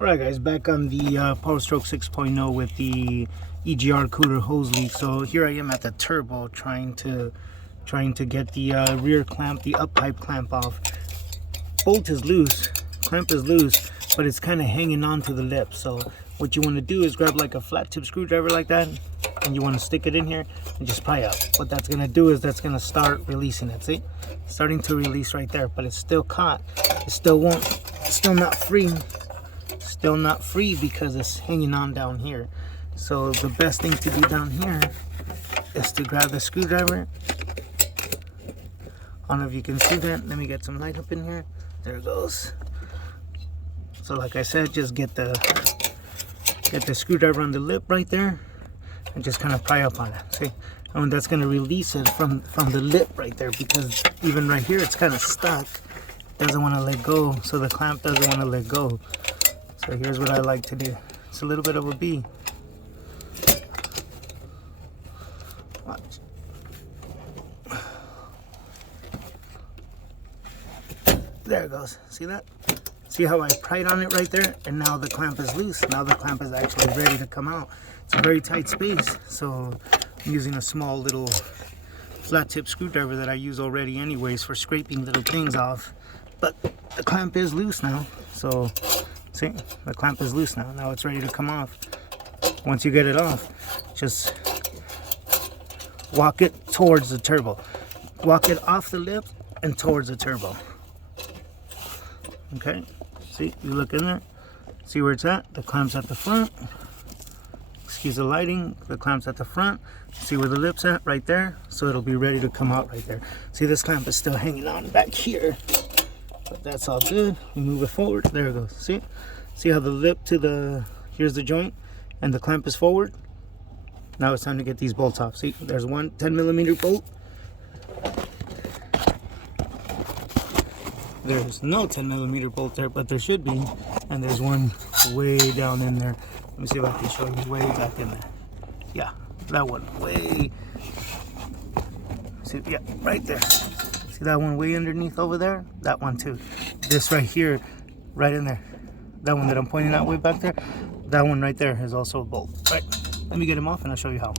Alright guys, back on the Powerstroke 6.0 with the EGR cooler hose leak. So here I am at the turbo trying to get the rear clamp, the up pipe clamp off. Bolt is loose, clamp is loose, but it's kind of hanging on to the lip. So what you want to do is grab like a flat tip screwdriver like that, and you want to stick it in here and just pry up. What that's going to do is that's going to start releasing it. See? Starting to release right there, but it's still caught. It still won't, it's still not free. Still not free because it's hanging on down here. So the best thing to do down here is to grab the screwdriver. I don't know if you can see that. Let me get some light up in here. There it goes. So like I said, just get the screwdriver on the lip right there and just kind of pry up on it. See? And that's going to release it from the lip right there, because even right here it's kind of stuck. Doesn't want to let go, so the clamp doesn't want to let go. So here's what I like to do. It's a little bit of a bee. Watch. There it goes. See that? See how I pried on it right there? And now the clamp is loose. Now the clamp is actually ready to come out. It's a very tight space. So I'm using a small little flat tip screwdriver that I use already anyways for scraping little things off. But the clamp is loose now. So see, the clamp is loose now. Now it's ready to come off. Once you get it off, just walk it towards the turbo. Walk it off the lip and towards the turbo. Okay, see, you look in there. See where it's at? The clamp's at the front. Excuse the lighting. The clamp's at the front. See where the lip's at? Right there. So it'll be ready to come out right there. See, this clamp is still hanging on back here. But that's all good. We move it forward. There it goes. See how the lip to the, here's the joint, and the clamp is forward. Now it's time to get these bolts off. See, there's one 10mm bolt. There's no 10mm bolt there, but there should be. And there's one way down in there. Let me see if I can show you way back in there. Yeah, that one way. See, yeah, right there. See that one way underneath over there? That one too. This right here, right in there. That one that I'm pointing out way back there, that one right there is also a bolt. Right, let me get him off and I'll show you how.